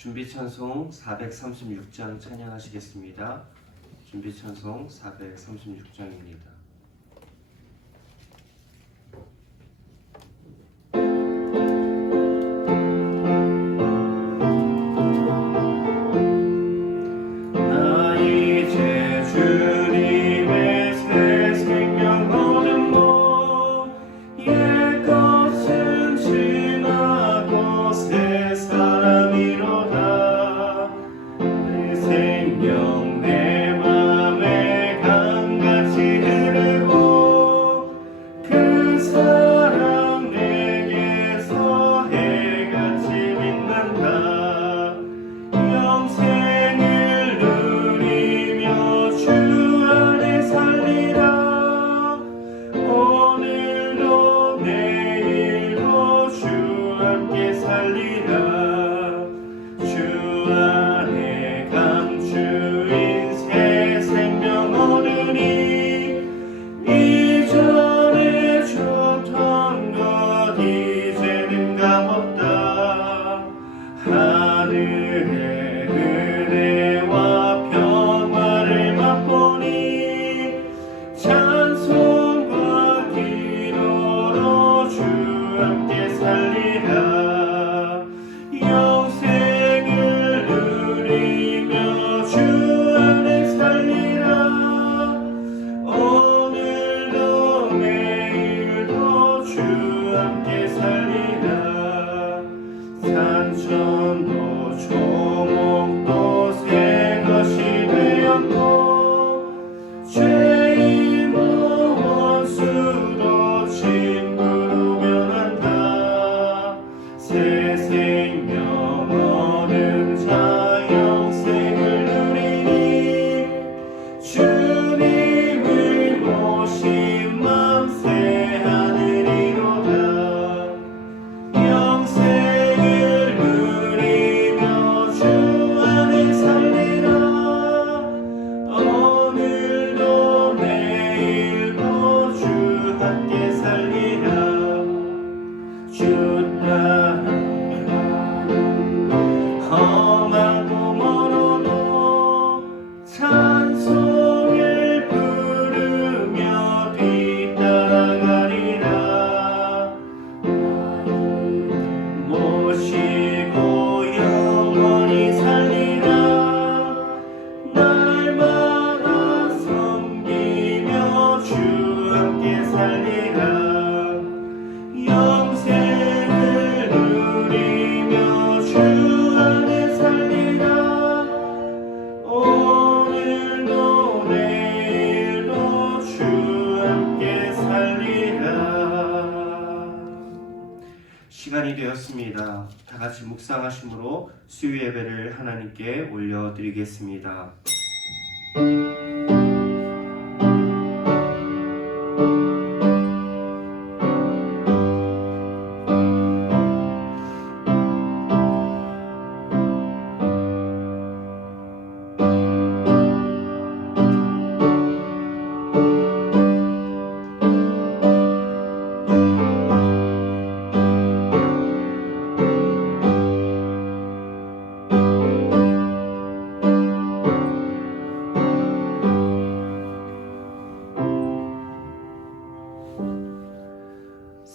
준비찬송 436장 찬양하시겠습니다. 준비찬송 436장입니다. 시간이 되었습니다. 다 같이 묵상하심으로 수요 예배를 하나님께 올려드리겠습니다.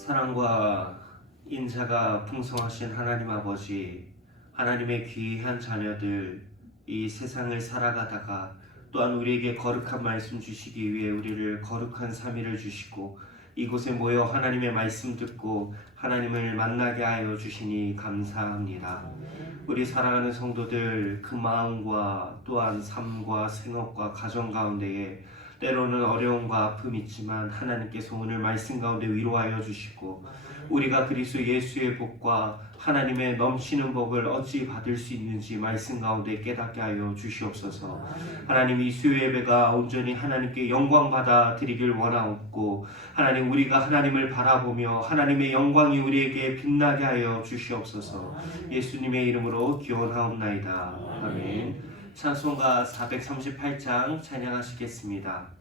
사랑과 인자가 풍성하신 하나님 아버지, 하나님의 귀한 자녀들, 이 세상을 살아가다가 또한 우리에게 거룩한 말씀 주시기 위해 우리를 거룩한 삶을 주시고 이곳에 모여 하나님의 말씀 듣고 하나님을 만나게 하여 주시니 감사합니다. 우리 사랑하는 성도들, 그 마음과 또한 삶과 생업과 가정 가운데에 때로는 어려움과 아픔이 있지만 하나님께서 오늘 말씀 가운데 위로하여 주시고 우리가 그리스도 예수의 복과 하나님의 넘치는 복을 어찌 받을 수 있는지 말씀 가운데 깨닫게 하여 주시옵소서. 하나님, 이 수요 예배가 온전히 하나님께 영광 받아 드리길 원하옵고 하나님, 우리가 하나님을 바라보며 하나님의 영광이 우리에게 빛나게 하여 주시옵소서. 예수님의 이름으로 기원하옵나이다. 아멘. 찬송가 438장 찬양하시겠습니다.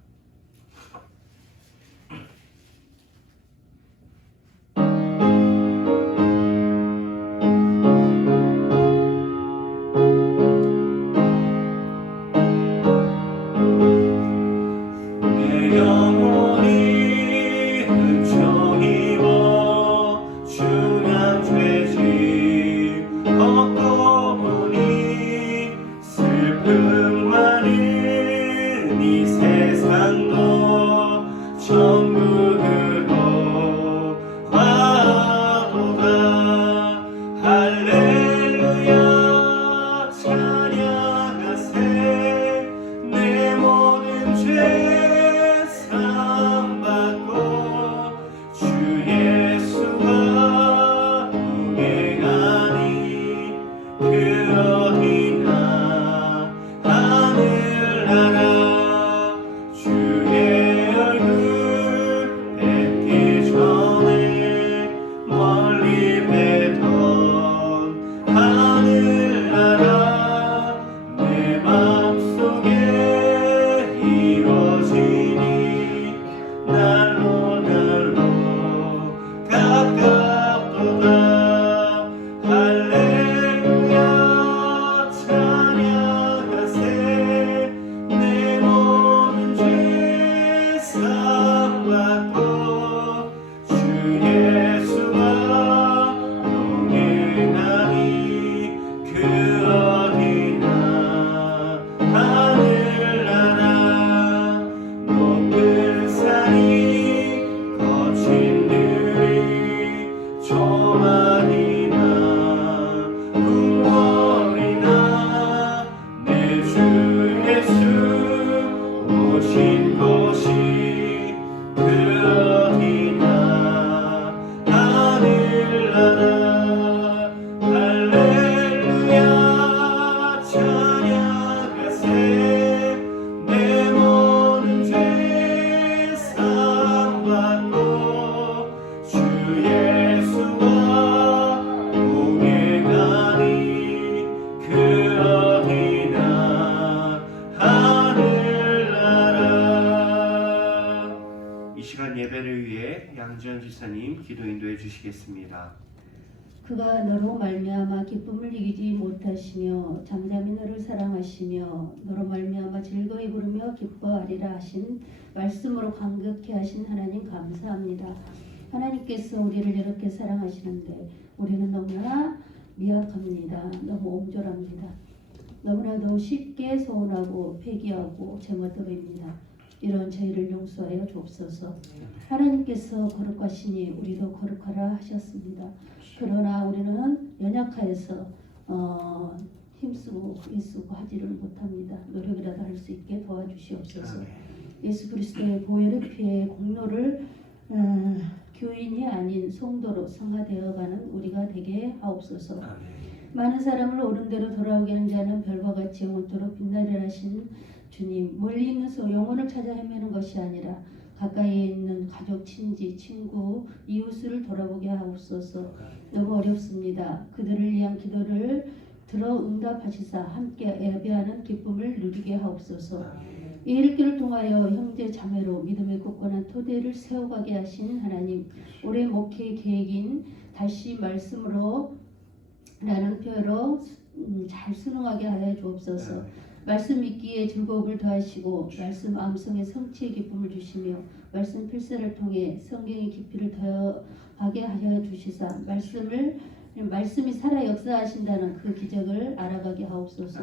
목사님 기도 인도해 주시겠습니다. 그가 너로 말미암아 기쁨을 이기지 못하시며 잠잠히 너를 사랑하시며 너로 말미암아 즐거이 부르며 기뻐하리라 하신 말씀으로 감격해 하신 하나님 감사합니다. 하나님께서 우리를 이렇게 사랑하시는데 우리는 너무나 미약합니다. 너무 옹졸합니다. 너무나도 쉽게 서운하고 회개하고 제멋대로입니다. 이런 저희를 용서하여 주옵소서. 하나님께서 거룩하시니 우리도 거룩하라 하셨습니다. 그러나 우리는 연약하여서 힘쓰고 애쓰고 하지를 못합니다. 노력이라도 할 수 있게 도와주시옵소서. 예수 그리스도의 보혈의 피의 공로를 교인이 아닌 성도로 성화되어가는 우리가 되게 하옵소서. 많은 사람을 옳은 대로 돌아오게 하는 자는 별과 같이 영원토록 빛나리라 하신 주님, 멀리 있는 영혼을 찾아 헤매는 것이 아니라 가까이에 있는 가족, 친지, 친구, 이웃을 돌아보게 하옵소서. 너무 어렵습니다. 그들을 위한 기도를 들어 응답하시사 함께 예배하는 기쁨을 누리게 하옵소서. 이 일기를 통하여 형제 자매로 믿음의 굳건한 토대를 세워가게 하신 하나님, 올해 목회 계획인 다시 말씀으로 라는 표현으로 잘 순응하게 하여 주옵소서. 말씀 믿기에 즐거움을 더하시고 말씀 마음성에 성취의 기쁨을 주시며 말씀 필사를 통해 성경의 깊이를 더하게 하여 주시사 말씀이 살아 역사하신다는 그 기적을 알아가게 하옵소서.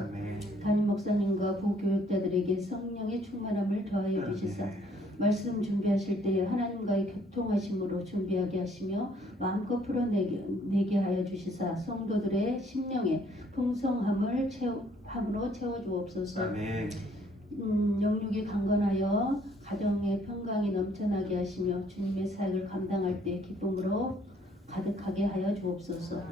담임 목사님과 부교육자들에게 성령의 충만함을 더하여 주시사 말씀 준비하실 때에 하나님과의 교통하심으로 준비하게 하시며 마음껏 풀어내게 하여 주시사 성도들의 심령에 풍성함으로 채워주옵소서. 영육이 강건하여 가정의 평강이 넘쳐나게 하시며 주님의 사역을 감당할 때 기쁨으로 가득하게 하여 주옵소서.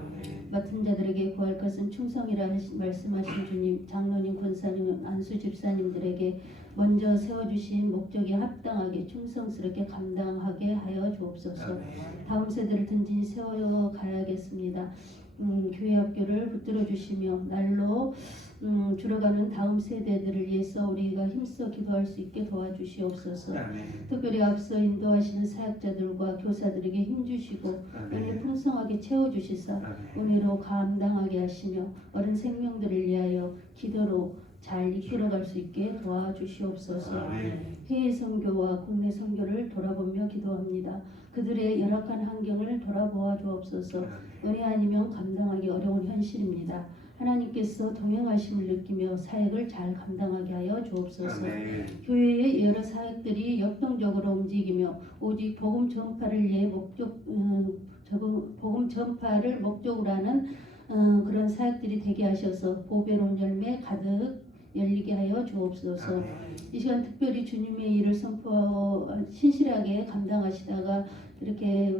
맡은 자들에게 구할 것은 충성이라 말씀하신 주님, 장로님, 권사님, 안수 집사님들에게 먼저 세워주신 목적에 합당하게 충성스럽게 감당하게 하여 주옵소서. 다음 세대를 든든히 세워가야겠습니다. 교회 학교를 붙들어 주시며 날로 줄어가는 다음 세대들을 위해서 우리가 힘써 기도할 수 있게 도와주시옵소서. 특별히 앞서 인도하시는 사역자들과 교사들에게 힘주시고 은혜 풍성하게 채워주시사 은혜로 감당하게 하시며 어린 생명들을 위하여 기도로 잘 이끌어갈 수 있게 도와주시옵소서. 해외 선교와 국내 선교를 돌아보며 기도합니다. 그들의 열악한 환경을 돌아보아 주옵소서. 은혜 아니면 감당하기 어려운 현실입니다. 하나님께서 동행하심을 느끼며 사역을 잘 감당하게 하여 주옵소서. 교회의 여러 사역들이 역동적으로 움직이며 오직 복음 전파를 위해 복음 전파를 목적으로 하는 그런 사역들이 되게 하셔서 보배로운 열매 가득 열리게 하여 주옵소서. 이 시간 특별히 주님의 일을 신실하게 감당하시다가 이렇게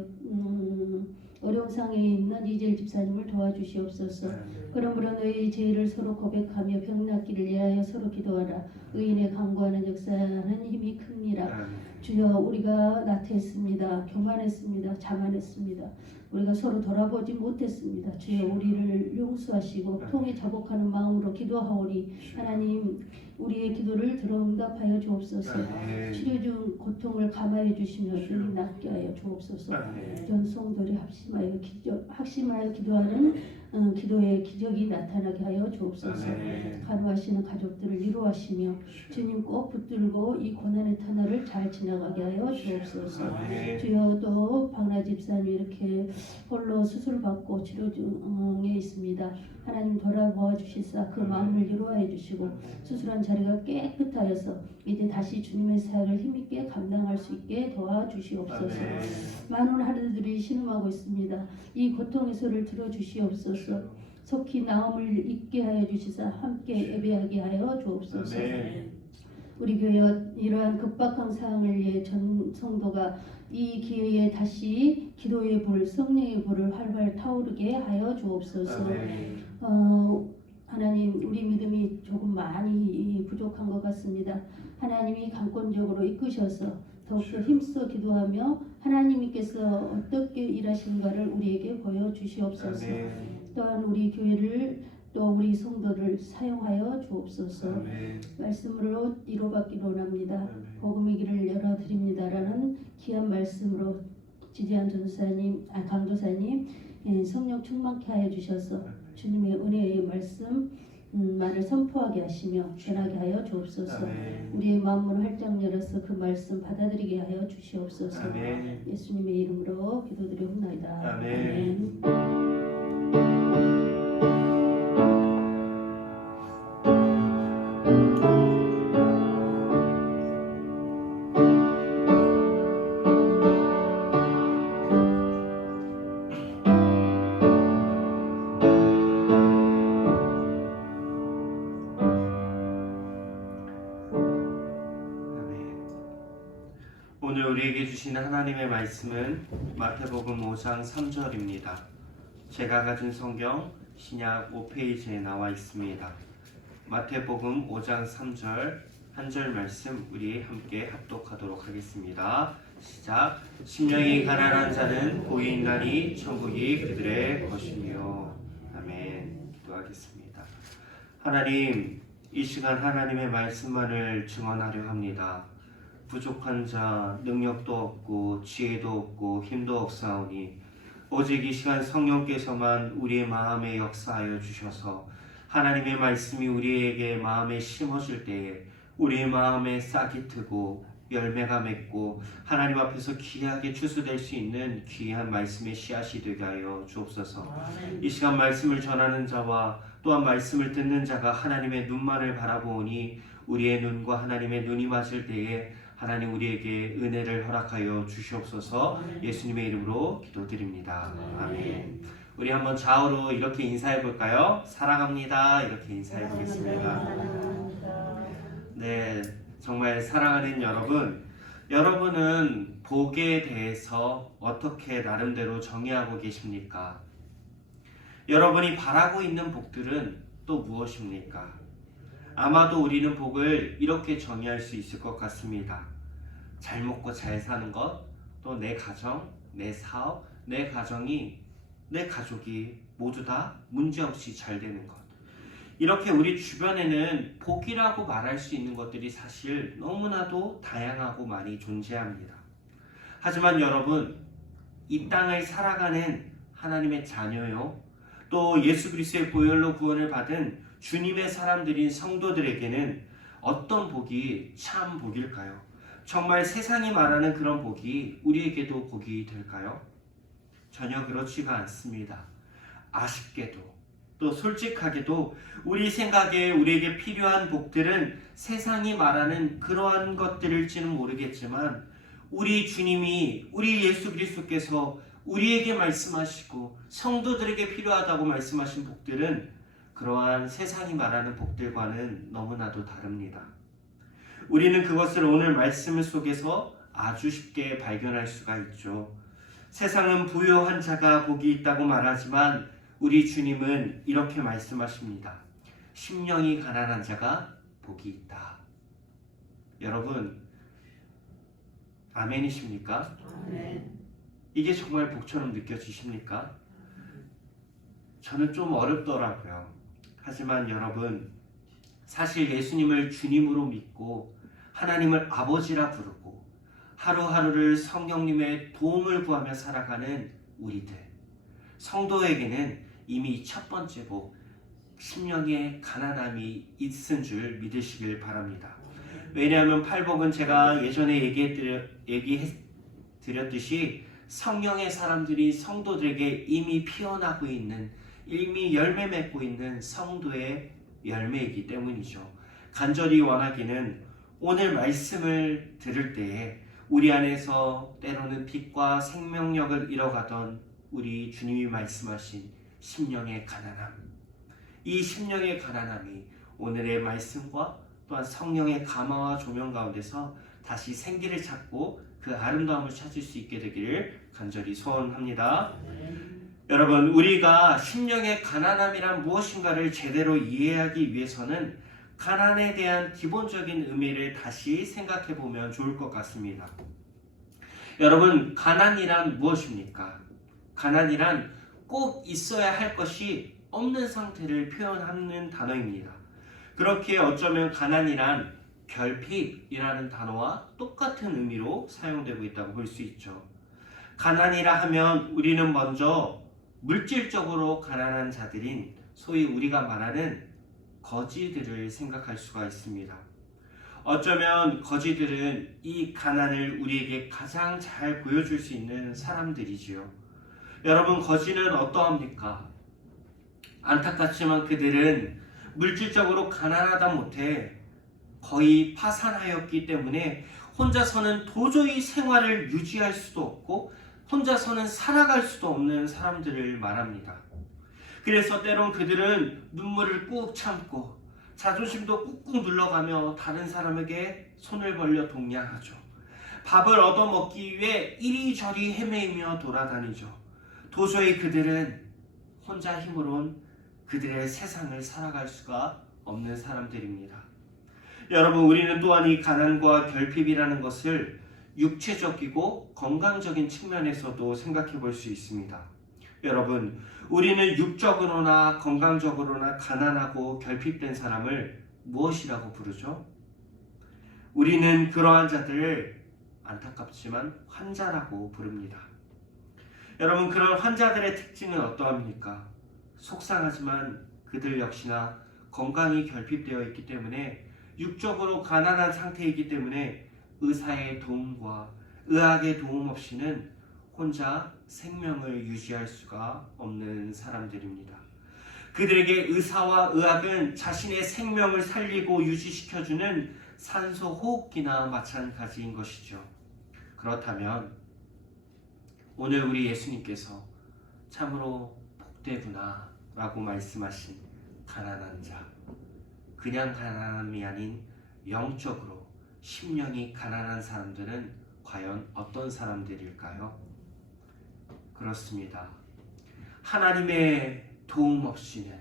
어려운 상황에 있는 이재일 집사님을 도와주시옵소서. 그러므로 너희 죄를 서로 고백하며 병 낫기를 위하여 서로 기도하라. 의인의 강구하는 역사는 힘이 큽니다. 주여, 우리가 나태했습니다. 교만했습니다. 자만했습니다. 우리가 서로 돌아보지 못했습니다. 주여, 우리를 용서하시고 통해 자복하는 마음으로 기도하오니 하나님 우리의 기도를 들어 응답하여 주옵소서. 치료 중 고통을 감화해 주시며 능히 낫게 하여 주옵소서. 전 성도들이 합심하여 기도하는 기도의 기적이 나타나게 하여 주옵소서. 간호하시는 가족들을 위로하시며 주님 꼭 붙들고 이 고난의 터널을 잘 지나가게 하여 주옵소서. 주여, 또 박나 집사님 이렇게 홀로 수술받고 치료 중에 있습니다. 하나님 돌아보아 주시사 그 마음을 위로하여 주시고 수술한 자리가 깨끗하여서 이제 다시 주님의 사역을 힘있게 감당할 수 있게 도와주시옵소서. 많은 하루들이 신음하고 있습니다. 이 고통의 소리를 들어주시옵소서. 속히 나음을 잊게 하여 주시사 함께 예배하게 하여 주옵소서. 우리 교회 이러한 급박한 상황을 위해 전 성도가 이 기회에 다시 기도의 불, 성령의 불을 활활 타오르게 하여 주옵소서. 하나님, 우리 믿음이 조금 많이 부족한 것 같습니다. 하나님이 강권적으로 이끄셔서 더욱더 힘써 기도하며 하나님께서 어떻게 일하신가를 우리에게 보여주시옵소서. 또한 우리 교회를 또 우리 성도를 사용하여 주옵소서. 말씀으로 위로받기를 원합니다. 복음의 길을 열어드립니다라는 귀한 말씀으로 지지한 전도사님, 강도사님 성령 충만케 하여 주셔서 주님의 은혜의 말씀 말을 선포하게 하시며 전하게 하여 주옵소서. 아멘. 우리의 마음을 활짝 열어서 그 말씀 받아들이게 하여 주시옵소서. 아멘. 예수님의 이름으로 기도드리옵나이다. 아멘. 오늘 우리에게 주신 하나님의 말씀은 마태복음 5장 3절입니다. 제가 가진 성경 신약 5페이지에 나와 있습니다. 마태복음 5장 3절 한 절 말씀 우리 함께 합독하도록 하겠습니다. 시작. 심령이 가난한 자는 복이 있나니 천국이 그들의 것이며. 아멘. 기도하겠습니다. 하나님, 이 시간 하나님의 말씀만을 증언하려 합니다. 부족한 자, 능력도 없고 지혜도 없고 힘도 없사오니 오직 이 시간 성령께서만 우리의 마음에 역사하여 주셔서 하나님의 말씀이 우리에게 마음에 심어질 때에 우리의 마음에 싹이 트고 열매가 맺고 하나님 앞에서 귀하게 추수될 수 있는 귀한 말씀의 씨앗이 되게 하여 주옵소서. 이 시간 말씀을 전하는 자와 또한 말씀을 듣는 자가 하나님의 눈만을 바라보니 우리의 눈과 하나님의 눈이 맞을 때에 하나님 우리에게 은혜를 허락하여 주시옵소서. 예수님의 이름으로 기도드립니다. 아멘. 우리 한번 좌우로 이렇게 인사해 볼까요? 사랑합니다. 이렇게 인사해 보겠습니다. 네, 정말 사랑하는 여러분, 여러분은 복에 대해서 어떻게 나름대로 정의하고 계십니까? 여러분이 바라고 있는 복들은 또 무엇입니까? 아마도 우리는 복을 이렇게 정의할 수 있을 것 같습니다. 잘 먹고 잘 사는 것, 또 내 가정, 내 사업, 내 가정이, 내 가족이 모두 다 문제없이 잘 되는 것. 이렇게 우리 주변에는 복이라고 말할 수 있는 것들이 사실 너무나도 다양하고 많이 존재합니다. 하지만 여러분, 이 땅을 살아가는 하나님의 자녀요, 또 예수 그리스도의 보혈로 구원을 받은 주님의 사람들인 성도들에게는 어떤 복이 참 복일까요? 정말 세상이 말하는 그런 복이 우리에게도 복이 될까요? 전혀 그렇지가 않습니다. 아쉽게도 또 솔직하게도 우리 생각에 우리에게 필요한 복들은 세상이 말하는 그러한 것들일지는 모르겠지만 우리 주님이, 우리 예수 그리스도께서 우리에게 말씀하시고 성도들에게 필요하다고 말씀하신 복들은 그러한 세상이 말하는 복들과는 너무나도 다릅니다. 우리는 그것을 오늘 말씀 속에서 아주 쉽게 발견할 수가 있죠. 세상은 부유한 자가 복이 있다고 말하지만 우리 주님은 이렇게 말씀하십니다. 심령이 가난한 자가 복이 있다. 여러분, 아멘이십니까? 아멘. 이게 정말 복처럼 느껴지십니까? 저는 좀 어렵더라고요. 하지만 여러분, 사실 예수님을 주님으로 믿고 하나님을 아버지라 부르고 하루하루를 성령님의 도움을 구하며 살아가는 우리들, 성도에게는 이미 첫 번째 복, 심령의 가난함이 있은 줄 믿으시길 바랍니다. 왜냐하면 팔복은 제가 예전에 얘기해드렸듯이 성령의 사람들이 성도들에게 이미 피어나고 있는, 이미 열매 맺고 있는 성도의 열매이기 때문이죠. 간절히 원하기는 오늘 말씀을 들을 때에 우리 안에서 때로는 빛과 생명력을 잃어가던 우리 주님이 말씀하신 심령의 가난함, 이 심령의 가난함이 오늘의 말씀과 또한 성령의 감화와 조명 가운데서 다시 생기를 찾고 그 아름다움을 찾을 수 있게 되기를 간절히 소원합니다. 여러분, 우리가 심령의 가난함이란 무엇인가를 제대로 이해하기 위해서는 가난에 대한 기본적인 의미를 다시 생각해 보면 좋을 것 같습니다. 여러분, 가난이란 무엇입니까? 가난이란 꼭 있어야 할 것이 없는 상태를 표현하는 단어입니다. 그렇게 어쩌면 가난이란 결핍이라는 단어와 똑같은 의미로 사용되고 있다고 볼 수 있죠. 가난이라 하면 우리는 먼저 물질적으로 가난한 자들인 소위 우리가 말하는 거지들을 생각할 수가 있습니다. 어쩌면 거지들은 이 가난을 우리에게 가장 잘 보여줄 수 있는 사람들이지요. 여러분, 거지는 어떠합니까? 안타깝지만 그들은 물질적으로 가난하다 못해 거의 파산하였기 때문에 혼자서는 도저히 생활을 유지할 수도 없고 혼자서는 살아갈 수도 없는 사람들을 말합니다. 그래서 때론 그들은 눈물을 꾹 참고 자존심도 꾹꾹 눌러가며 다른 사람에게 손을 벌려 동냥하죠. 밥을 얻어먹기 위해 이리저리 헤매이며 돌아다니죠. 도저히 그들은 혼자 힘으론 그들의 세상을 살아갈 수가 없는 사람들입니다. 여러분, 우리는 또한 이 가난과 결핍이라는 것을 육체적이고 건강적인 측면에서도 생각해 볼 수 있습니다. 여러분, 우리는 육적으로나 건강적으로나 가난하고 결핍된 사람을 무엇이라고 부르죠? 우리는 그러한 자들을 안타깝지만 환자라고 부릅니다. 여러분, 그런 환자들의 특징은 어떠합니까? 속상하지만 그들 역시나 건강이 결핍되어 있기 때문에 육적으로 가난한 상태이기 때문에 의사의 도움과 의학의 도움 없이는 혼자 생명을 유지할 수가 없는 사람들입니다. 그들에게 의사와 의학은 자신의 생명을 살리고 유지시켜주는 산소 호흡기나 마찬가지인 것이죠. 그렇다면 오늘 우리 예수님께서 참으로 복되구나 라고 말씀하신 가난한 자, 그냥 가난함이 아닌 영적으로 심령이 가난한 사람들은 과연 어떤 사람들일까요? 그렇습니다. 하나님의 도움 없이는,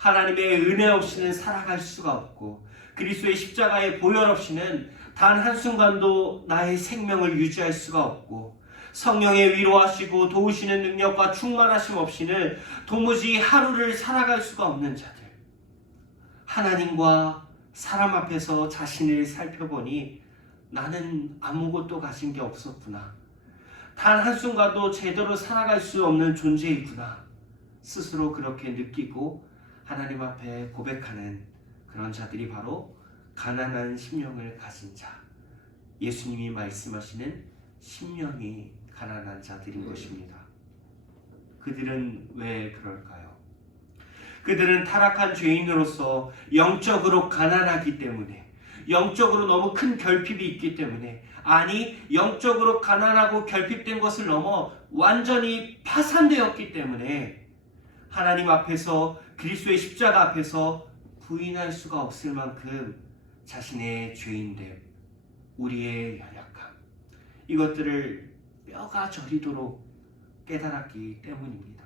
하나님의 은혜 없이는 살아갈 수가 없고 그리스도의 십자가의 보혈 없이는 단 한순간도 나의 생명을 유지할 수가 없고 성령의 위로하시고 도우시는 능력과 충만하심 없이는 도무지 하루를 살아갈 수가 없는 자들, 하나님과 사람 앞에서 자신을 살펴보니 나는 아무것도 가진 게 없었구나, 단 한순간도 제대로 살아갈 수 없는 존재이구나 스스로 그렇게 느끼고 하나님 앞에 고백하는 그런 자들이 바로 가난한 심령을 가진 자, 예수님이 말씀하시는 심령이 가난한 자들인 것입니다. 그들은 왜 그럴까요? 그들은 타락한 죄인으로서 영적으로 가난하기 때문에, 영적으로 너무 큰 결핍이 있기 때문에, 아니 영적으로 가난하고 결핍된 것을 넘어 완전히 파산되었기 때문에 하나님 앞에서, 그리스도의 십자가 앞에서 부인할 수가 없을 만큼 자신의 죄인됨, 우리의 연약함, 이것들을 뼈가 저리도록 깨달았기 때문입니다.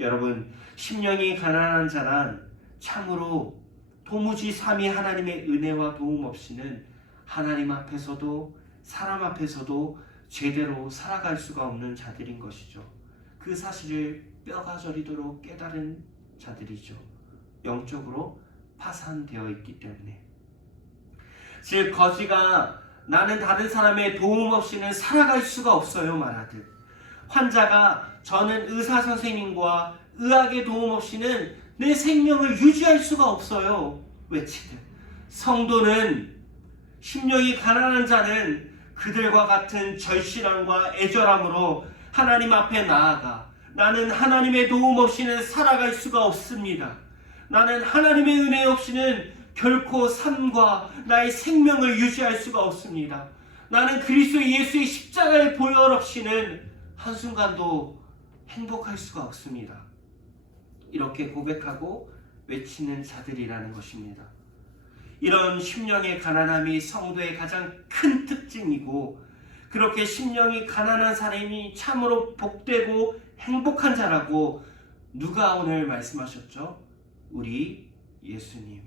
여러분, 심령이 가난한 자란 참으로 도무지 삼위 하나님의 은혜와 도움 없이는 하나님 앞에서도 사람 앞에서도 제대로 살아갈 수가 없는 자들인 것이죠. 그 사실을 뼈가 저리도록 깨달은 자들이죠. 영적으로 파산되어 있기 때문에. 즉 거지가 나는 다른 사람의 도움 없이는 살아갈 수가 없어요 말하듯, 환자가 저는 의사 선생님과 의학의 도움 없이는 내 생명을 유지할 수가 없어요 외치듯, 성도는, 심령이 가난한 자는 그들과 같은 절실함과 애절함으로 하나님 앞에 나아가 나는 하나님의 도움 없이는 살아갈 수가 없습니다. 나는 하나님의 은혜 없이는 결코 삶과 나의 생명을 유지할 수가 없습니다. 나는 그리스도 예수의 십자가의 보혈 없이는 한순간도 행복할 수가 없습니다. 이렇게 고백하고 외치는 자들이라는 것입니다. 이런 심령의 가난함이 성도의 가장 큰 특징이고, 그렇게 심령이 가난한 사람이 참으로 복되고 행복한 자라고 누가 오늘 말씀하셨죠? 우리 예수님.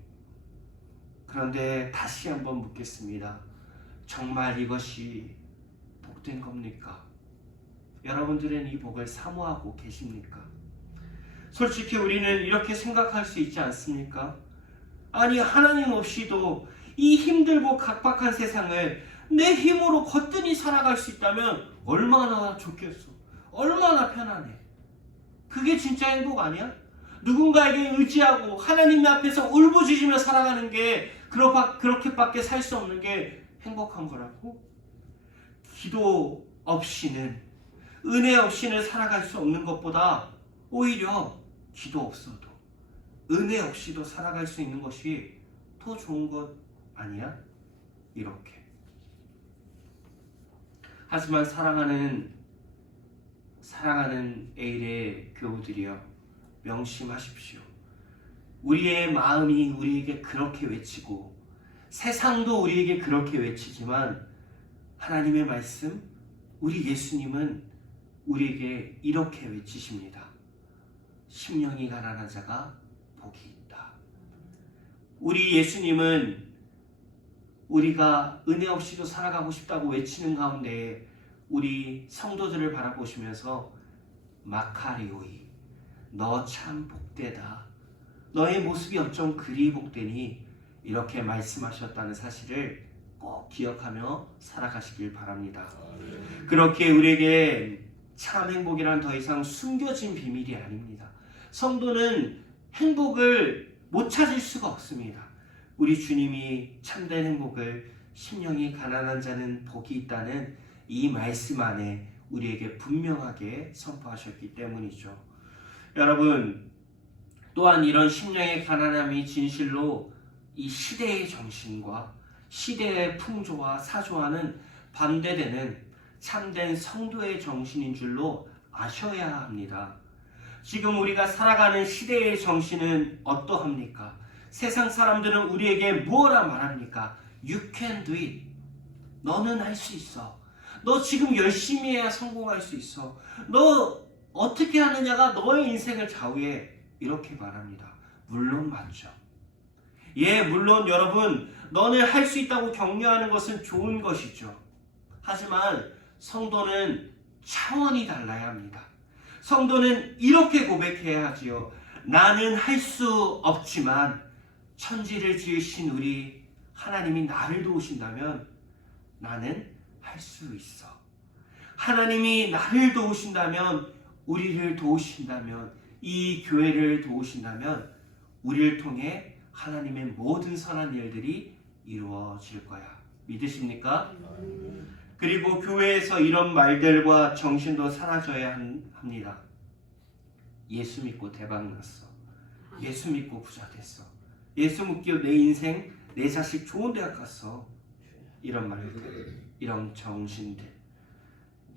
그런데 다시 한번 묻겠습니다. 정말 이것이 복된 겁니까? 여러분들은 이 복을 사모하고 계십니까? 솔직히 우리는 이렇게 생각할 수 있지 않습니까? 아니, 하나님 없이도 이 힘들고 각박한 세상을 내 힘으로 거뜬히 살아갈 수 있다면 얼마나 좋겠어. 얼마나 편하네. 그게 진짜 행복 아니야? 누군가에게 의지하고 하나님 앞에서 울부짖으며 살아가는 게 그렇게밖에 살 수 없는 게 행복한 거라고? 기도 없이는, 은혜 없이는 살아갈 수 없는 것보다 오히려 기도 없어도 은혜 없이도 살아갈 수 있는 것이 더 좋은 것 아니야? 이렇게. 하지만 사랑하는 에일의 교우들이여, 명심하십시오. 우리의 마음이 우리에게 그렇게 외치고 세상도 우리에게 그렇게 외치지만 하나님의 말씀, 우리 예수님은 우리에게 이렇게 외치십니다. 심령이 가난한 자가 복이 있다. 우리 예수님은 우리가 은혜 없이도 살아가고 싶다고 외치는 가운데 우리 성도들을 바라보시면서 마카리오이, 너 참 복되다. 너의 모습이 어쩜 그리 복되니, 이렇게 말씀하셨다는 사실을 꼭 기억하며 살아가시길 바랍니다. 그렇게 우리에게 참 행복이란 더 이상 숨겨진 비밀이 아닙니다. 성도는 행복을 못 찾을 수가 없습니다. 우리 주님이 참된 행복을 심령이 가난한 자는 복이 있다는 이 말씀 안에 우리에게 분명하게 선포하셨기 때문이죠. 여러분, 또한 이런 심령의 가난함이 진실로 이 시대의 정신과 시대의 풍조와 사조와는 반대되는 참된 성도의 정신인 줄로 아셔야 합니다. 지금 우리가 살아가는 시대의 정신은 어떠합니까? 세상 사람들은 우리에게 뭐라 말합니까? You can do it. 너는 할 수 있어. 너 지금 열심히 해야 성공할 수 있어. 너 어떻게 하느냐가 너의 인생을 좌우해. 이렇게 말합니다. 물론 맞죠. 예, 물론 여러분, 너는 할 수 있다고 격려하는 것은 좋은 것이죠. 하지만 성도는 차원이 달라야 합니다. 성도는 이렇게 고백해야 하지요. 나는 할 수 없지만 천지를 지으신 우리 하나님이 나를 도우신다면 나는 할 수 있어. 하나님이 나를 도우신다면, 우리를 도우신다면, 이 교회를 도우신다면 우리를 통해 하나님의 모든 선한 일들이 이루어질 거야. 믿으십니까? 그리고 교회에서 이런 말들과 정신도 사라져야 합니다. 예수 믿고 대박 났어. 예수 믿고 부자 됐어. 예수 믿고 내 인생, 내 자식 좋은 대학 갔어. 이런 말들, 이런 정신들,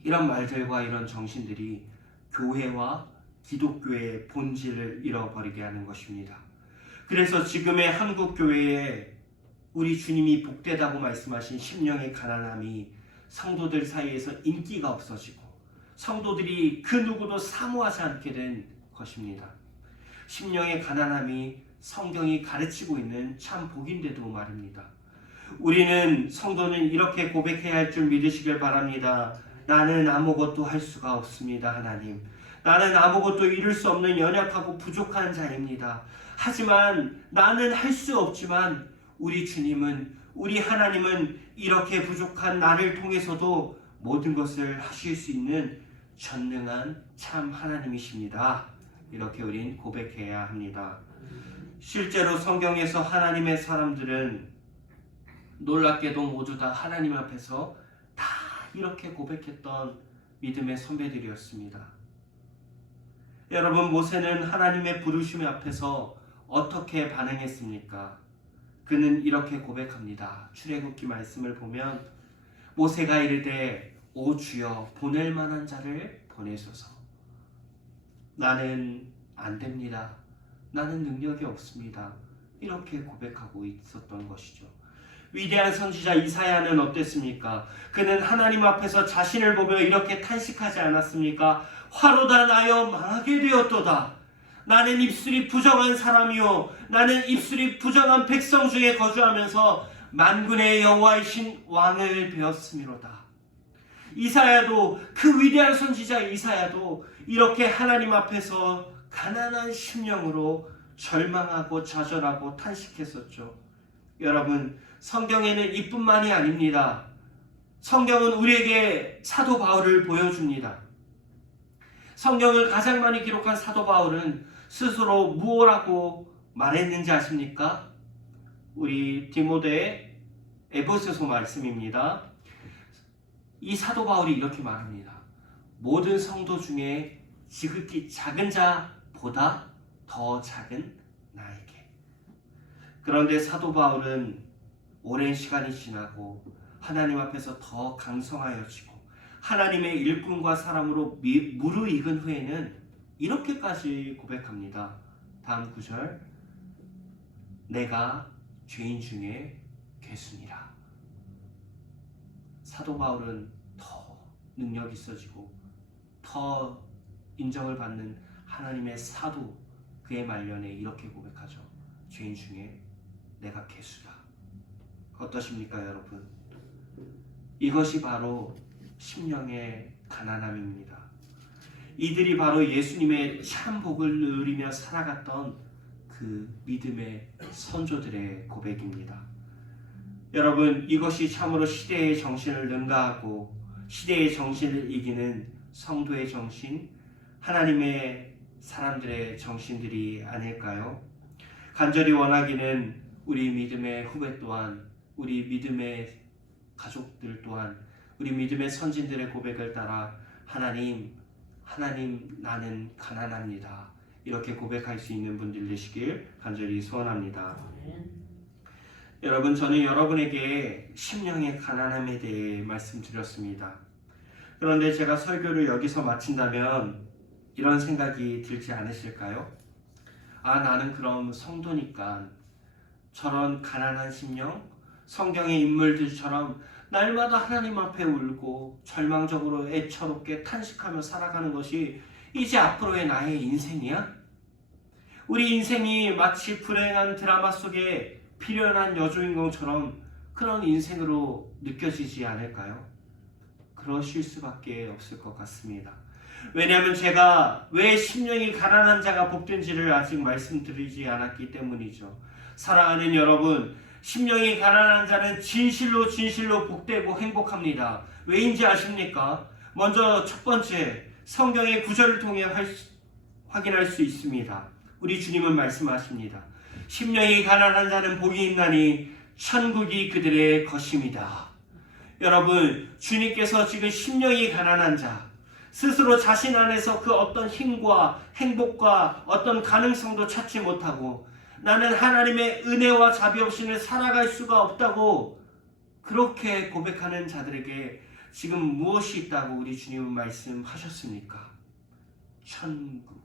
이런 말들과 이런 정신들이 교회와 기독교의 본질을 잃어버리게 하는 것입니다. 그래서 지금의 한국 교회에 우리 주님이 복되다고 말씀하신 심령의 가난함이 성도들 사이에서 인기가 없어지고 성도들이 그 누구도 사모하지 않게 된 것입니다. 심령의 가난함이 성경이 가르치고 있는 참 복인데도 말입니다. 우리는, 성도는 이렇게 고백해야 할 줄 믿으시길 바랍니다. 나는 아무것도 할 수가 없습니다. 하나님, 나는 아무것도 이룰 수 없는 연약하고 부족한 자입니다. 하지만 나는 할 수 없지만 우리 주님은, 우리 하나님은 이렇게 부족한 나를 통해서도 모든 것을 하실 수 있는 전능한 참 하나님이십니다. 이렇게 우린 고백해야 합니다. 실제로 성경에서 하나님의 사람들은 놀랍게도 모두 다 하나님 앞에서 다 이렇게 고백했던 믿음의 선배들이었습니다. 여러분, 모세는 하나님의 부르심 앞에서 어떻게 반응했습니까? 그는 이렇게 고백합니다. 출애굽기 말씀을 보면 모세가 이르되 오 주여 보낼 만한 자를 보내소서. 나는 안 됩니다. 나는 능력이 없습니다. 이렇게 고백하고 있었던 것이죠. 위대한 선지자 이사야는 어땠습니까? 그는 하나님 앞에서 자신을 보며 이렇게 탄식하지 않았습니까? 화로다 나여 망하게 되었도다. 나는 입술이 부정한 사람이요, 나는 입술이 부정한 백성 중에 거주하면서 만군의 여호와이신 왕을 배웠음이로다. 이사야도, 그 위대한 선지자 이사야도 이렇게 하나님 앞에서 가난한 심령으로 절망하고 좌절하고 탄식했었죠. 여러분, 성경에는 이뿐만이 아닙니다. 성경은 우리에게 사도 바울을 보여줍니다. 성경을 가장 많이 기록한 사도 바울은 스스로 무엇라고 말했는지 아십니까? 우리 디모데의 에베소서 말씀입니다. 이 사도 바울이 이렇게 말합니다. 모든 성도 중에 지극히 작은 자보다 더 작은 나에게. 그런데 사도 바울은 오랜 시간이 지나고 하나님 앞에서 더 강성하여지고 하나님의 일꾼과 사람으로 무르익은 후에는 이렇게까지 고백합니다. 다음 구절. 내가 죄인 중에 괴순이라. 사도 바울은 더 능력이 있어지고 더 인정을 받는 하나님의 사도, 그의 말년에 이렇게 고백하죠. 죄인 중에 내가 괴수다. 어떠십니까 여러분? 이것이 바로 심령의 가난함입니다. 이들이 바로 예수님의 참 복을 누리며 살아갔던 그 믿음의 선조들의 고백입니다. 여러분, 이것이 참으로 시대의 정신을 능가하고 시대의 정신을 이기는 성도의 정신, 하나님의 사람들의 정신들이 아닐까요? 간절히 원하기는 우리 믿음의 후배 또한, 우리 믿음의 가족들 또한, 우리 믿음의 선진들의 고백을 따라 하나님 나는 가난합니다. 이렇게 고백할 수 있는 분들 되시길 간절히 소원합니다. 여러분, 저는 여러분에게 심령의 가난함에 대해 말씀드렸습니다. 그런데 제가 설교를 여기서 마친다면 이런 생각이 들지 않으실까요? 아, 나는 그럼 성도니까 저런 가난한 심령, 성경의 인물들처럼 날마다 하나님 앞에 울고 절망적으로 애처롭게 탄식하며 살아가는 것이 이제 앞으로의 나의 인생이야? 우리 인생이 마치 불행한 드라마 속에 필연한 여주인공처럼 그런 인생으로 느껴지지 않을까요? 그러실 수밖에 없을 것 같습니다. 왜냐하면 제가 왜 심령이 가난한 자가 복된지를 아직 말씀드리지 않았기 때문이죠. 사랑하는 여러분, 심령이 가난한 자는 진실로 복되고 행복합니다. 왜인지 아십니까? 먼저 첫 번째, 성경의 구절을 통해 확인할 수 있습니다. 우리 주님은 말씀하십니다. 심령이 가난한 자는 복이 있나니 천국이 그들의 것입니다. 여러분, 주님께서 지금 심령이 가난한 자, 스스로 자신 안에서 그 어떤 힘과 행복과 어떤 가능성도 찾지 못하고 나는 하나님의 은혜와 자비 없이는 살아갈 수가 없다고 그렇게 고백하는 자들에게 지금 무엇이 있다고 우리 주님은 말씀하셨습니까? 천국.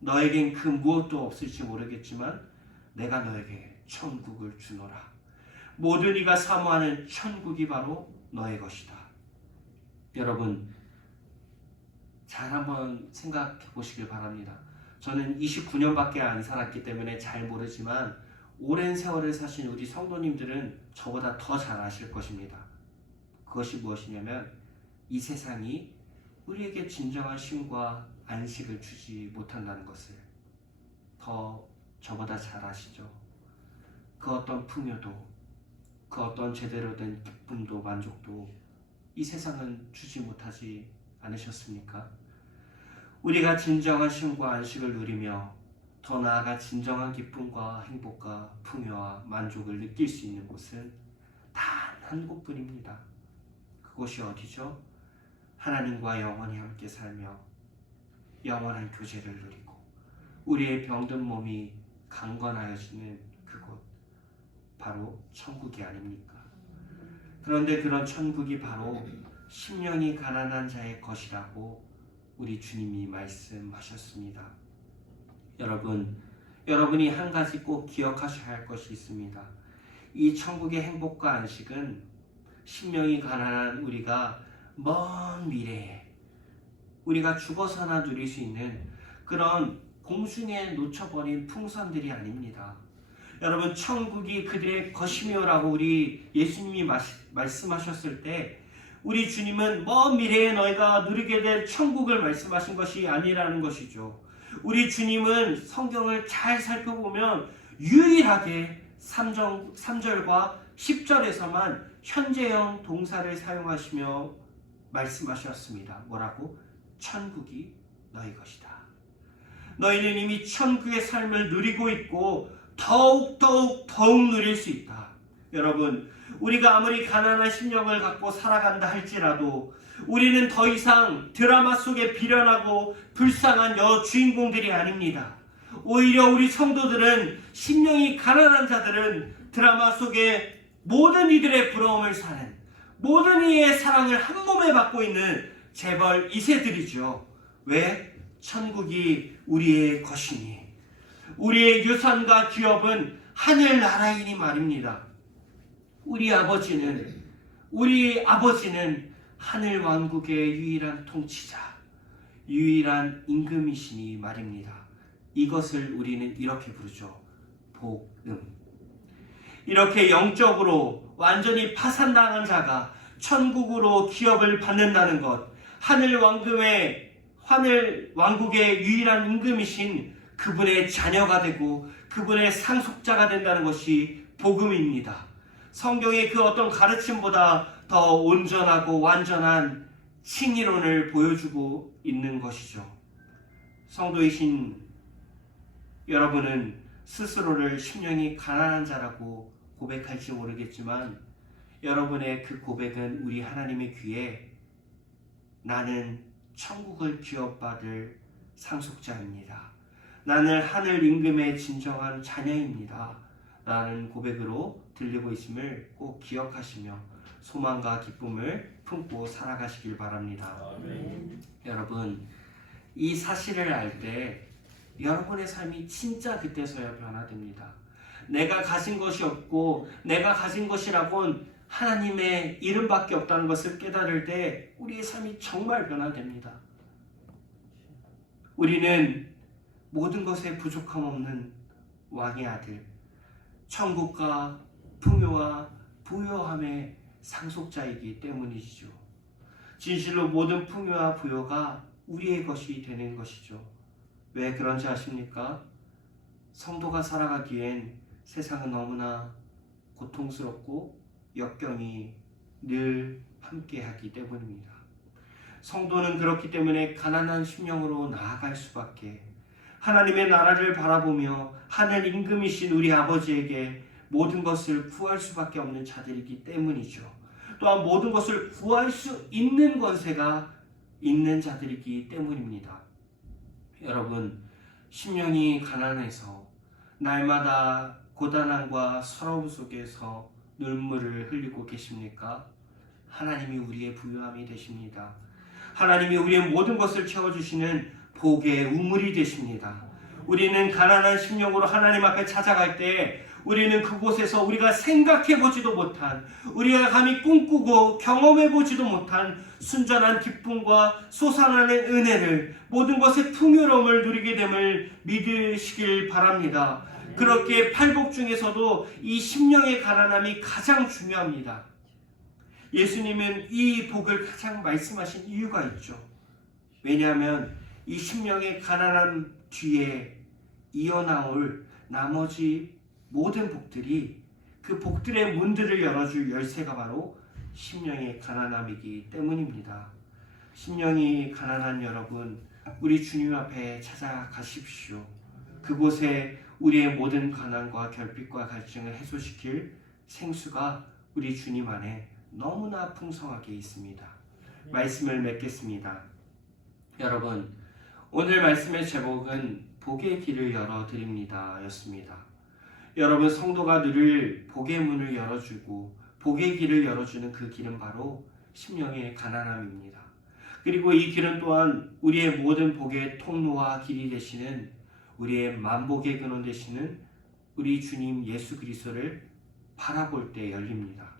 너에겐 그 무엇도 없을지 모르겠지만 내가 너에게 천국을 주노라. 모든 이가 사모하는 천국이 바로 너의 것이다. 여러분, 잘 한번 생각해 보시길 바랍니다. 저는 29년밖에 안 살았기 때문에 잘 모르지만 오랜 세월을 사신 우리 성도님들은 저보다 더 잘 아실 것입니다. 그것이 무엇이냐면 이 세상이 우리에게 진정한 쉼과 안식을 주지 못한다는 것을 더 저보다 잘 아시죠. 그 어떤 풍요도, 그 어떤 제대로 된 기쁨도 만족도 이 세상은 주지 못하지 않으셨습니까? 우리가 진정한 쉼과 안식을 누리며 더 나아가 진정한 기쁨과 행복과 풍요와 만족을 느낄 수 있는 곳은 단 한 곳뿐입니다. 그곳이 어디죠? 하나님과 영원히 함께 살며 영원한 교제를 누리고 우리의 병든 몸이 강건하여지는 그곳, 바로 천국이 아닙니까? 그런데 그런 천국이 바로 심령이 가난한 자의 것이라고 우리 주님이 말씀하셨습니다. 여러분이 한 가지 꼭 기억하셔야 할 것이 있습니다. 이 천국의 행복과 안식은 심령이 가난한 우리가 먼 미래에 우리가 죽어서나 누릴 수 있는 그런 공중에 놓쳐버린 풍선들이 아닙니다. 여러분, 천국이 그들의 것이며라고 우리 예수님이 말씀하셨을 때 우리 주님은 먼 미래에 너희가 누리게 될 천국을 말씀하신 것이 아니라는 것이죠. 우리 주님은 성경을 잘 살펴보면 유일하게 3절과 10절에서만 현재형 동사를 사용하시며 말씀하셨습니다. 뭐라고? 천국이 너희 것이다. 너희는 이미 천국의 삶을 누리고 있고 더욱 누릴 수 있다. 여러분, 우리가 아무리 가난한 심령을 갖고 살아간다 할지라도 우리는 더 이상 드라마 속에 비련하고 불쌍한 여주인공들이 아닙니다. 오히려 우리 성도들은, 심령이 가난한 자들은 드라마 속에 모든 이들의 부러움을 사는, 모든 이의 사랑을 한 몸에 받고 있는 재벌 2세들이죠. 왜? 천국이 우리의 것이니. 우리의 유산과 기업은 하늘나라이니 말입니다. 우리 아버지는 하늘 왕국의 유일한 통치자, 유일한 임금이시니 말입니다. 이것을 우리는 이렇게 부르죠. 복음. 이렇게 영적으로 완전히 파산당한 자가 천국으로 기업을 받는다는 것, 하늘 왕국의 유일한 임금이신 그분의 자녀가 되고 그분의 상속자가 된다는 것이 복음입니다. 성경의 그 어떤 가르침보다 더 온전하고 완전한 칭의론을 보여주고 있는 것이죠. 성도이신 여러분은 스스로를 심령이 가난한 자라고 고백할지 모르겠지만 여러분의 그 고백은 우리 하나님의 귀에 나는 천국을 기업받을 상속자입니다. 나는 하늘 임금의 진정한 자녀입니다. 라는 고백으로 들리고 있음을 꼭 기억하시며 소망과 기쁨을 품고 살아가시길 바랍니다. 아멘. 여러분, 이 사실을 알 때 여러분의 삶이 진짜 그때서야 변화됩니다. 내가 가진 것이 없고 내가 가진 것이라곤 하나님의 이름밖에 없다는 것을 깨달을 때 우리의 삶이 정말 변화됩니다. 우리는 모든 것에 부족함 없는 왕의 아들, 천국과 풍요와 부요함의 상속자이기 때문이죠. 진실로 모든 풍요와 부요가 우리의 것이 되는 것이죠. 왜 그런지 아십니까? 성도가 살아가기엔 세상은 너무나 고통스럽고 역경이 늘 함께하기 때문입니다. 성도는 그렇기 때문에 가난한 심령으로 나아갈 수밖에, 하나님의 나라를 바라보며 하늘 임금이신 우리 아버지에게 모든 것을 구할 수밖에 없는 자들이기 때문이죠. 또한 모든 것을 구할 수 있는 권세가 있는 자들이기 때문입니다. 여러분, 심령이 가난해서 날마다 고단함과 서러움 속에서 눈물을 흘리고 계십니까? 하나님이 우리의 부요함이 되십니다. 하나님이 우리의 모든 것을 채워주시는 복의 우물이 되십니다. 우리는 가난한 심령으로 하나님 앞에 찾아갈 때 우리는 그곳에서 우리가 생각해보지도 못한, 우리가 감히 꿈꾸고 경험해보지도 못한 순전한 기쁨과 솟아나는 은혜를, 모든 것의 풍요로움을 누리게 됨을 믿으시길 바랍니다. 그렇게 팔복 중에서도 이 심령의 가난함이 가장 중요합니다. 예수님은 이 복을 가장 말씀하신 이유가 있죠. 왜냐하면 이 심령의 가난함 뒤에 이어나올 나머지 모든 복들이, 그 복들의 문들을 열어줄 열쇠가 바로 심령의 가난함이기 때문입니다. 심령이 가난한 여러분, 우리 주님 앞에 찾아가십시오. 그곳에 우리의 모든 가난과 결핍과 갈증을 해소시킬 생수가 우리 주님 안에 너무나 풍성하게 있습니다. 말씀을 맺겠습니다. 여러분, 오늘 말씀의 제목은 복의 길을 열어드립니다 였습니다. 여러분, 성도가 늘 복의 문을 열어주고 복의 길을 열어주는 그 길은 바로 심령의 가난함입니다. 그리고 이 길은 또한 우리의 모든 복의 통로와 길이 되시는, 우리의 만복의 근원 되시는 우리 주님 예수 그리스도를 바라볼 때 열립니다.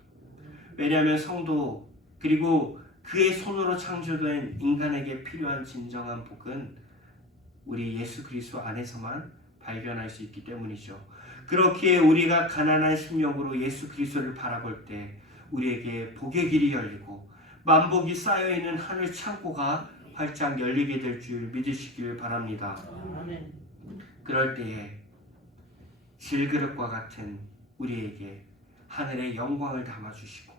왜냐하면 성도 그리고 그의 손으로 창조된 인간에게 필요한 진정한 복은 우리 예수 그리스도 안에서만 발견할 수 있기 때문이죠. 그렇기에 우리가 가난한 심령으로 예수 그리스도를 바라볼 때 우리에게 복의 길이 열리고 만복이 쌓여있는 하늘 창고가 활짝 열리게 될 줄 믿으시길 바랍니다. 아멘. 그럴 때에 질그릇과 같은 우리에게 하늘의 영광을 담아주시고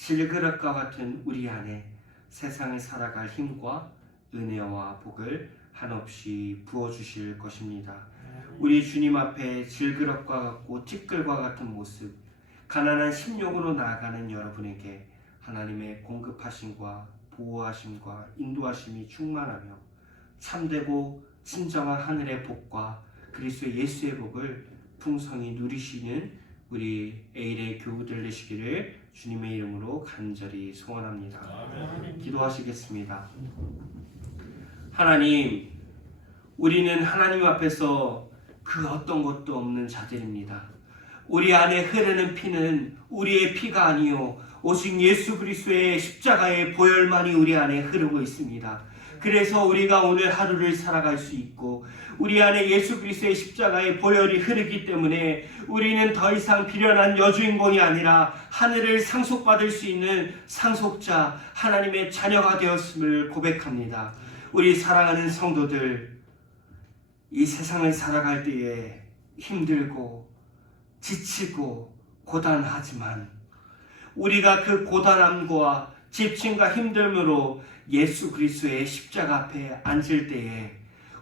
질그릇과 같은 우리 안에 세상을 살아갈 힘과 은혜와 복을 한없이 부어주실 것입니다. 우리 주님 앞에 질그릇과 같고 티끌과 같은 모습, 가난한 심령으로 나아가는 여러분에게 하나님의 공급하심과 보호하심과 인도하심이 충만하며 참되고 진정한 하늘의 복과 그리스도 예수의 복을 풍성히 누리시는 우리 에일의 교우들 되시기를 주님의 이름으로 간절히 소원합니다. 기도하시겠습니다. 하나님, 우리는 하나님 앞에서 그 어떤 것도 없는 자들입니다. 우리 안에 흐르는 피는 우리의 피가 아니요 오직 예수 그리스도의 십자가의 보혈만이 우리 안에 흐르고 있습니다. 그래서 우리가 오늘 하루를 살아갈 수 있고 우리 안에 예수 그리스도의 십자가의 보혈이 흐르기 때문에 우리는 더 이상 비련한 여주인공이 아니라 하늘을 상속받을 수 있는 상속자 하나님의 자녀가 되었음을 고백합니다. 우리 사랑하는 성도들, 이 세상을 살아갈 때에 힘들고 지치고 고단하지만 우리가 그 고단함과 지침과 힘듦으로 예수 그리스도의 십자가 앞에 앉을 때에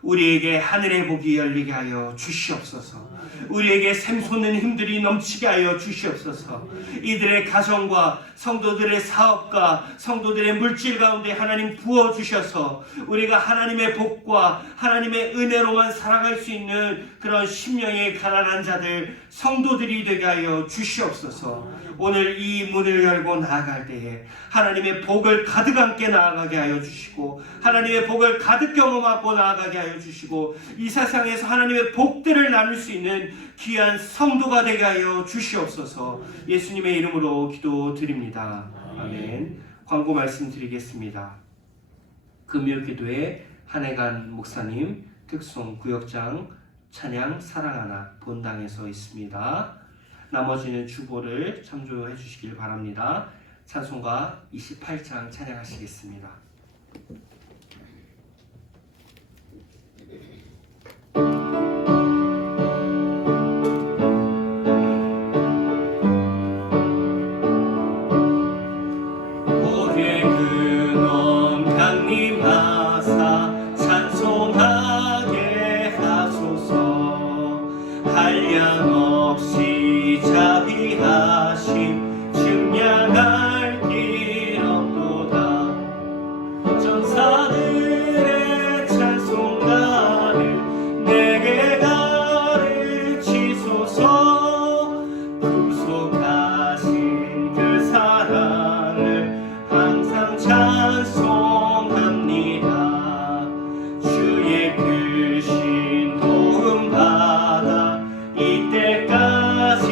우리에게 하늘의 복이 열리게 하여 주시옵소서. 우리에게 샘솟는 힘들이 넘치게 하여 주시옵소서. 이들의 가정과 성도들의 사업과 성도들의 물질 가운데 하나님 부어주셔서 우리가 하나님의 복과 하나님의 은혜로만 살아갈 수 있는 그런 심령의 가난한 자들 성도들이 되게 하여 주시옵소서. 오늘 이 문을 열고 나아갈 때에 하나님의 복을 가득 안게 나아가게 하여 주시고 하나님의 복을 가득 경험하고 나아가게 하여 주시고 이 세상에서 하나님의 복들을 나눌 수 있는 귀한 성도가 되게 하여 주시옵소서. 예수님의 이름으로 기도드립니다. 아멘. 광고 말씀드리겠습니다. 금요기도회 한혜관 목사님 특송 구역장 찬양 사랑하나 본당에서 있습니다. 나머지는 주보를 참조해 주시길 바랍니다. 찬송가 28장 찬양하시겠습니다. 고개 근원 강림하사 찬송하게 하소서. 한량없이 자비하심 증량할 길 없도다. 전사들의 찬송가를 내게 가르치소서. 구속하신 그 사랑을 항상 찬송합니다. 주의 크신 도움 받아 이때까지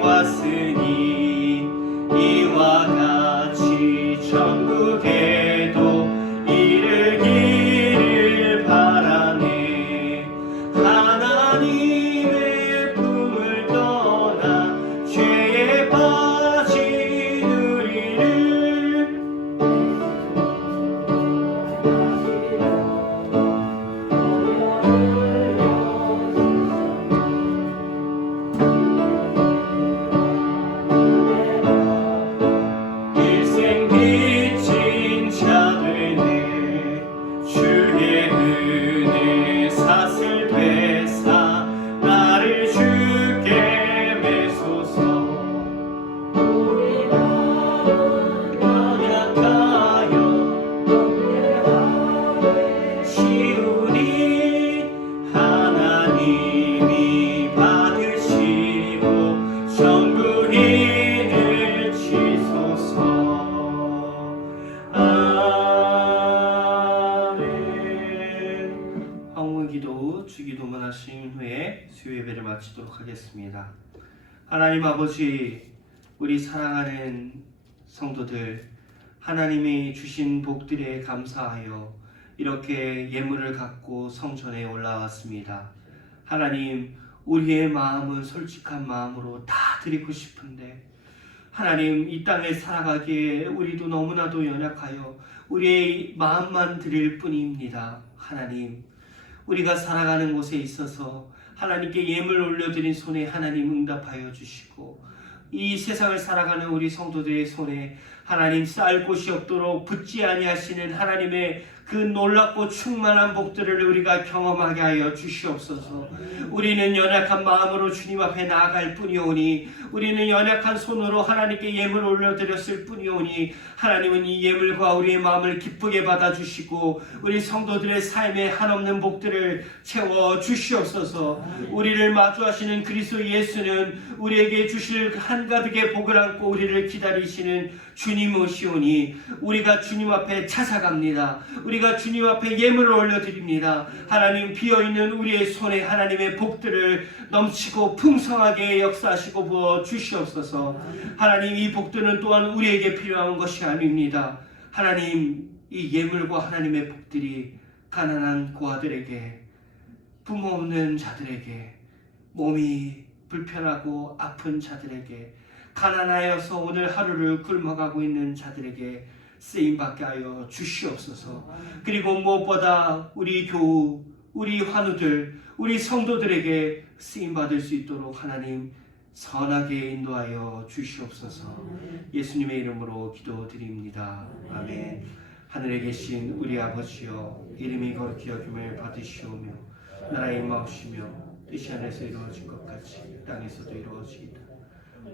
왔으니 이와 같이 천국에도 이르기를 바라네. 하나님의 품을 떠나 죄에 빠진 우리를 일생 빚진 자 되네. 주의 은혜 사슬 되사 나를 주께 매소서. 우리 마음은 연약하여 치우니 하나님이 받으시고 정부인을 치소서. 아멘. 황무기도 주기도문 하신 후에 수요예배를 마치도록 하겠습니다. 하나님 아버지, 우리 사랑하는 성도들, 하나님이 주신 복들에 감사하여 이렇게 예물을 갖고 성전에 올라왔습니다. 하나님, 우리의 마음은 솔직한 마음으로 다 드리고 싶은데 하나님, 이 땅에 살아가기에 우리도 너무나도 연약하여 우리의 마음만 드릴 뿐입니다. 하나님, 우리가 살아가는 곳에 있어서 하나님께 예물 올려드린 손에 하나님 응답하여 주시고 이 세상을 살아가는 우리 성도들의 손에 하나님 쌓을 곳이 없도록 붙지 아니하시는 하나님의 그 놀랍고 충만한 복들을 우리가 경험하게 하여 주시옵소서. 우리는 연약한 마음으로 주님 앞에 나아갈 뿐이오니, 우리는 연약한 손으로 하나님께 예물 올려드렸을 뿐이오니, 하나님은 이 예물과 우리의 마음을 기쁘게 받아주시고 우리 성도들의 삶에 한없는 복들을 채워 주시옵소서. 우리를 마주하시는 그리스도 예수는 우리에게 주실 한가득의 복을 안고 우리를 기다리시는 주님이시오니, 우리가 주님 앞에 찾아갑니다. 우리가 주님 앞에 예물을 올려드립니다. 하나님, 비어있는 우리의 손에 하나님의 복들을 넘치고 풍성하게 역사하시고 부어 주시옵소서. 하나님, 이 복들은 또한 우리에게 필요한 것이 아닙니다. 하나님, 이 예물과 하나님의 복들이 가난한 고아들에게, 부모 없는 자들에게, 몸이 불편하고 아픈 자들에게, 가난하여서 오늘 하루를 굶어가고 있는 자들에게 쓰임받게 하여 주시옵소서. 그리고 무엇보다 우리 교우, 우리 환우들, 우리 성도들에게 쓰임받을 수 있도록 하나님 선하게 인도하여 주시옵소서. 예수님의 이름으로 기도드립니다. 아멘. 하늘에 계신 우리 아버지여, 이름이 거룩히 여김을 받으시오며 나라의 임하옵시며 뜻이 하늘에서 이루어진 것 같이 땅에서도 이루어지이다.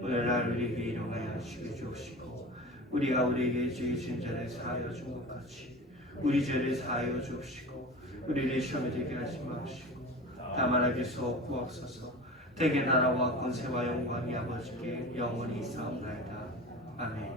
오늘날 우리에게 일용하여 주게 주옵시고, 우리가 우리에게 죄 지은 자를 사하여 준 것 같이 우리 죄를 사하여 주옵시고, 우리를 시험에 들게 하지 마옵시고 다만 악에서 구하옵소서. 대개 나라와 권세와 영광이 아버지께 영원히 있사옵나이다. 아멘.